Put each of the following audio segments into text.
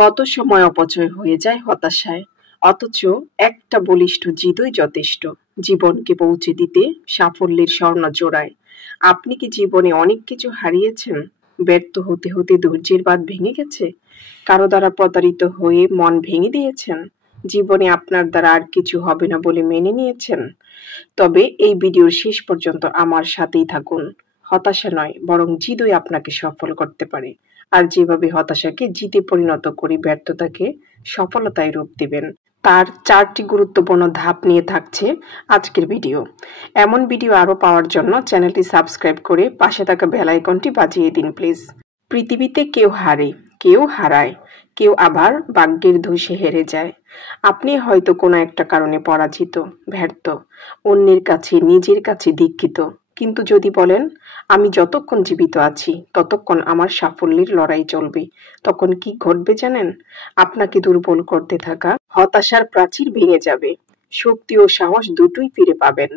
কত সময় অপচয় হয়ে যায় হতাশায়, অথচ একটা বলিষ্ঠ জিদই যথেষ্ট জীবনকে পৌঁছে দিতে সাফল্যের স্বর্ণচূড়ায়। আপনি কি জীবনে অনেক কিছু হারিয়েছেন? ব্যর্থ হতে হতে ধৈর্যের বাঁধ ভেঙে গেছে? কারো দ্বারা প্রতারিত হয়ে মন ভেঙে দিয়েছেন? জীবনে আপনার দ্বারা আর কিছু হবে না বলে মেনে নিয়েছেন? তবে এই ভিডিওর শেষ পর্যন্ত আমার সাথেই থাকুন। হতাশা নয়, বরং জিদই আপনাকে সফল করতে পারে। আর যেভাবে হতাশাকে জিতে পরিণত করে ব্যর্থতাকে সফলতায় রূপ দিবেন, তার 4টি গুরুত্বপূর্ণ ধাপ নিয়ে থাকছে আজকের ভিডিও। এমন ভিডিও আরো পাওয়ার জন্য চ্যানেলটি সাবস্ক্রাইব করে পাশে থাকা বেল আইকনটি বাজিয়ে দিন প্লিজ। পৃথিবীতে কেউ হারে, কেউ হারায়, কেউ আবার ভাগ্যের দোষে হেরে যায়। আপনি হয়তো কোনো একটা কারণে পরাজিত, ব্যর্থ, অন্যের কাছে নিজের কাছে দীক্ষিত। কিন্তু যদি বলেন আমি যতক্ষণ জীবিত আছি ততক্ষণ আমার সাফল্যের লড়াই চলবে, তখন কি ঘটবে জানেন? আপনাকে দুর্বল করতে থাকা হতাশার প্রাচীর ভেঙে যাবে, শক্তি ও সাহস দুটোই ফিরে পাবেন।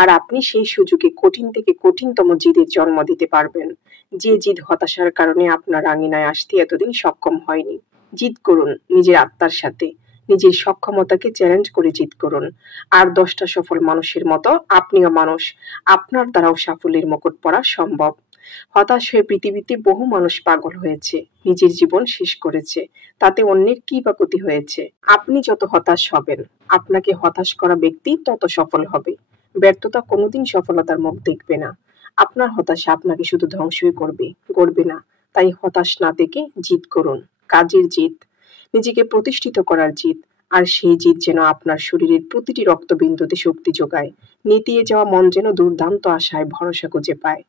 আর আপনি সেই সুযোগে কঠিন থেকে কঠিনতম জিদের জন্ম দিতে পারবেন, যে জিদ হতাশার কারণে আপনার আঙিনায় আসতে এতদিন সক্ষম হয়নি। জিদ করুন নিজের আত্মার সাথে, নিজের সক্ষমতাকে চ্যালেঞ্জ করে জিদ করুন। আর 10টা সফল মানুষের মতো আপনিও মানুষ, আপনার দ্বারাও সাফল্যের মুকুট পরা সম্ভব। হতাশ হয়ে পৃথিবীতে বহু মানুষ পাগল হয়েছে, নিজের জীবন শেষ করেছে। তাতে অন্যের কি বা ক্ষতি হয়েছে? আপনি যত হতাশ হবেন, আপনাকে হতাশ করা ব্যক্তি তত সফল হবে। ব্যর্থতা কোনোদিন সফলতার মুখ দেখবে না। আপনার হতাশা আপনাকে শুধু ধ্বংসই করবে, গড়বে না। তাই হতাশ না থেকে জিদ করুন, কাজের জিদ, নিজেকে প্রতিষ্ঠিত করার জিদ। আর সেই জিদ যেন আপনার শরীরের প্রতিটি রক্তবিন্দুতে শক্তি যোগায়, নেতিয়ে যাওয়া মন যেন দুর্দান্ত আশায় ভরসা খুঁজে পায়।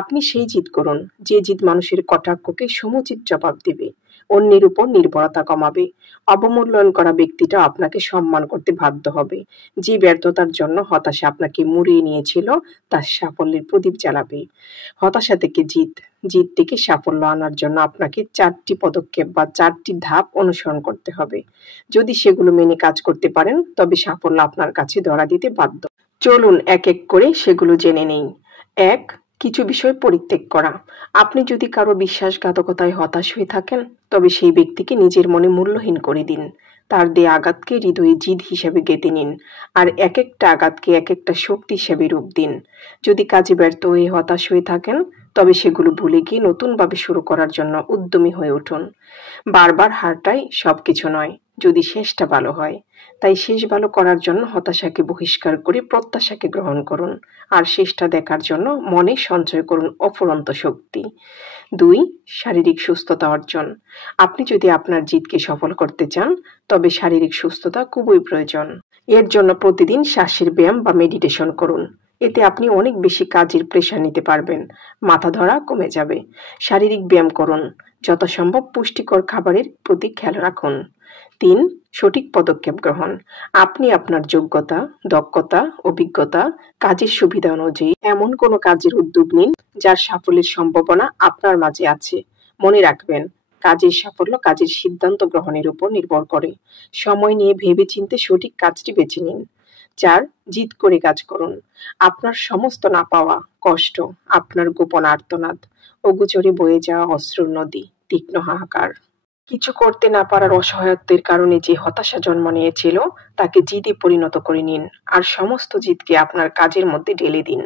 আপনি সেই জিদ করুন, যে জিদ মানুষের কটাক্ষকে সমুচিত জবাব দেবে, অন্যের উপর নির্ভরতা কমাবে। অবমূল্যায়ন করা ব্যক্তিটা আপনাকে সম্মান করতে বাধ্য হবে। যে ব্যর্থতার জন্য হতাশা আপনাকে মুড়িয়ে নিয়েছিল, তার সাফল্যের প্রদীপ জ্বালাবে। হতাশা থেকে জিদ, জিদ থেকে সাফল্য আনার জন্য আপনাকে 4টি পদক্ষেপ বা 4টি ধাপ অনুসরণ করতে হবে। যদি সেগুলো মেনে কাজ করতে পারেন, তবে সাফল্য আপনার কাছে ধরা দিতে বাধ্য। চলুন এক এক করে সেগুলো জেনে নেই। 1. কিছু বিষয় পরিত্যাগ করা। আপনি যদি কারো বিশ্বাসঘাতকতায় হতাশ হয়ে থাকেন, তবে সেই ব্যক্তিকে নিজের মনে মূল্যহীন করে দিন। তার দেয়া আঘাতকে হৃদয়ে জিদ হিসেবে গেঁথে নিন, আর এক একটা আঘাতকে এক একটা শক্তি হিসেবে রূপ দিন। যদি কাজে ব্যর্থ হয়ে হতাশ হয়ে থাকেন, তবে সেগুলো ভুলে গিয়ে নতুনভাবে শুরু করার জন্য উদ্যমী হয়ে উঠুন। বারবার হারটাই সবকিছু নয়, যদি শেষটা ভালো হয়। তাই শেষ ভালো করার জন্য হতাশাকে বহিষ্কার করে প্রত্যাশাকে গ্রহণ করুন, আর শেষটা দেখার জন্য মনে সঞ্চয় করুন অফুরন্ত শক্তি। 2. শারীরিক সুস্থতা অর্জন। আপনি যদি আপনার জিদকে সফল করতে চান, তবে শারীরিক সুস্থতা খুবই প্রয়োজন। এর জন্য প্রতিদিন শ্বাসের ব্যায়াম বা মেডিটেশন করুন। এতে আপনি অনেক বেশি কাজের প্রেশার নিতে পারবেন, মাথা ধরা কমে যাবে। শারীরিক ব্যায়াম করুন, যথাসম্ভব পুষ্টিকর খাবারের প্রতি খেয়াল রাখুন। 3. সঠিক পদক্ষেপ গ্রহণ। আপনি আপনার যোগ্যতা, দক্ষতা, অভিজ্ঞতা, কাজের সুবিধা অনুযায়ী এমন কোনো কাজের উদ্যোগ নিন যার সাফল্যের সম্ভাবনা আপনার মাঝে আছে। মনে রাখবেন, কাজের সাফল্য কাজের সিদ্ধান্ত গ্রহণের উপর নির্ভর করে। সময় নিয়ে ভেবেচিন্তে সঠিক কাজটি বেছে নিন। 4. জিদ করে কাজ করুন। আপনার সমস্ত না পাওয়া, কষ্ট, আপনার গোপন আর্তনাদ, অগোচরে বয়ে যাওয়া অশ্রুর নদী, তীক্ষ্ণ হাহাকার, কিছু করতে না পারার অসহায়ত্বের কারণে যে হতাশা জন্ম নিয়েছিল, তাকে জিদে পরিণত করে নিন, আর সমস্ত জিদকে আপনার কাজের মধ্যে ঢেলে দিন।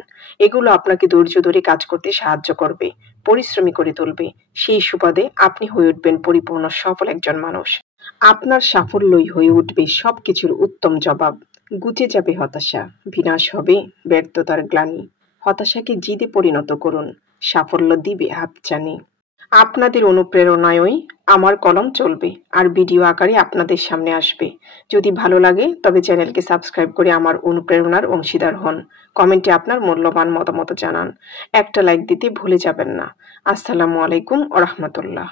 এগুলো আপনাকে ধৈর্য ধরে কাজ করতে সাহায্য করবে, পরিশ্রমী করে তুলবে। সেই সুবাদে আপনি হয়ে উঠবেন পরিপূর্ণ সফল একজন মানুষ। আপনার সাফল্যই হয়ে উঠবে সবকিছুর উত্তম জবাব। ঘুচে যাবে হতাশা, বিনাশ হবে ব্যর্থতার গ্লানি। হতাশাকে জিদে পরিণত করুন, সাফল্য দিবে হাতছানি। আপনাদের অনুপ্রেরণায়ই আমার কলম চলবে, আর ভিডিও আকারে আপনাদের সামনে আসবে। যদি ভালো লাগে তবে চ্যানেলকে সাবস্ক্রাইব করে আমার অনুপ্রেরণার অংশীদার হন। কমেন্টে আপনার মূল্যবান মতামত জানান। একটা লাইক দিতে ভুলে যাবেন না। আসসালামু আলাইকুম ওয়া রাহমাতুল্লাহ।